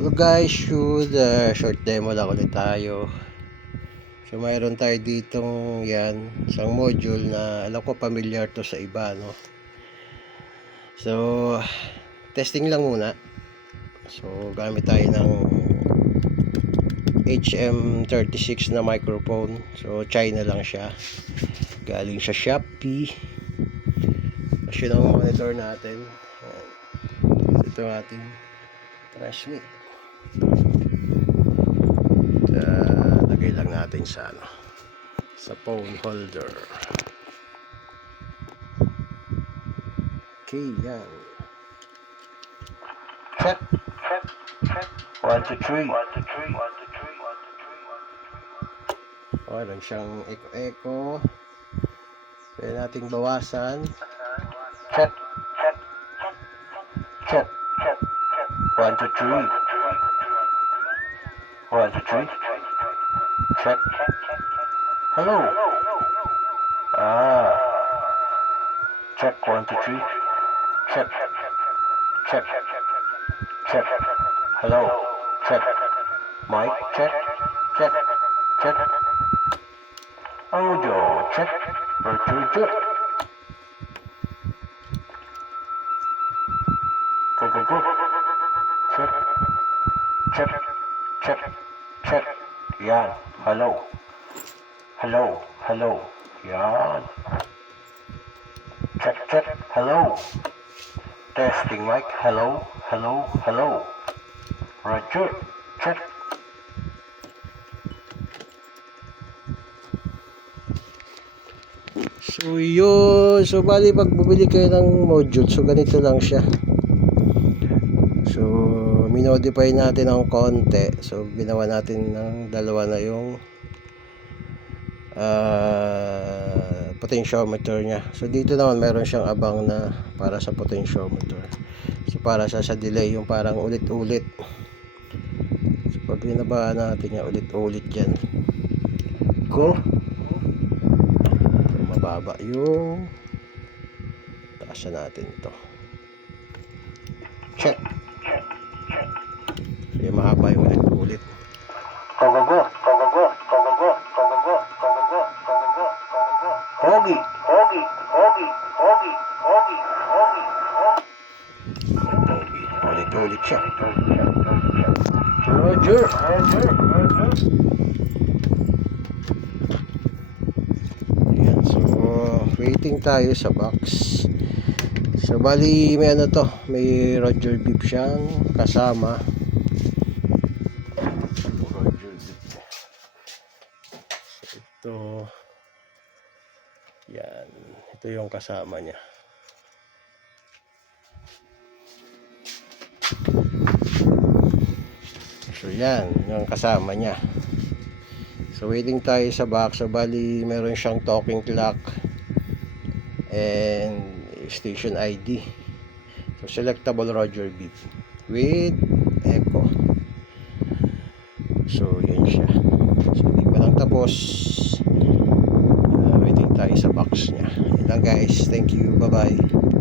Hello guys, short demo lang ulit tayo. So mayroon tayo ditong isang module na alam ko familiar to sa iba, no? So testing lang muna. So gamit tayo ng HM36 na microphone. So China lang siya, galing sa Shopee. So yun ang monitor natin. Ito ating transmit. Lagay lang natin sa phone holder. Okay, yan. Check. 1, 2, 3. Meron siyang echo. Pwede nating bawasan. Check. 1, 2, 3. 1, 2, 3. Check. Hello. Check. 1, 2, 3. Check. Hello. Check. Mic. Check. Audio. Check. Virtual check. Go. Check. Yan. Hello. Yan. Check. Hello. Testing mic. Hello. Roger. Check. So yun. So bali pag bumili kayo ng module, so ganito lang siya. So minodify natin ng konti. So ginawa natin ng dalawa na yung potentiometer nya. So dito naman meron siyang abang na para sa potentiometer. So para sa delay, yung parang ulit-ulit. So pag binaba natin yan ulit-ulit dyan, go. So mababa yung taasan natin to. Check. So yung mahaba yung ulit-ulit. Go. Hogi. Ulit siya. Roger. Ayan, so waiting tayo sa box. So bali may may Roger beep siyang kasama. Roger beep. So ito yung kasama niya. So yung kasama niya. So waiting tayo sa box. So bali meron siyang talking clock and station ID. So selectable Roger beep with echo. So yun siya. So hindi pa lang tapos. Waiting tayo sa box niya. Yun lang guys. Thank you. Bye bye.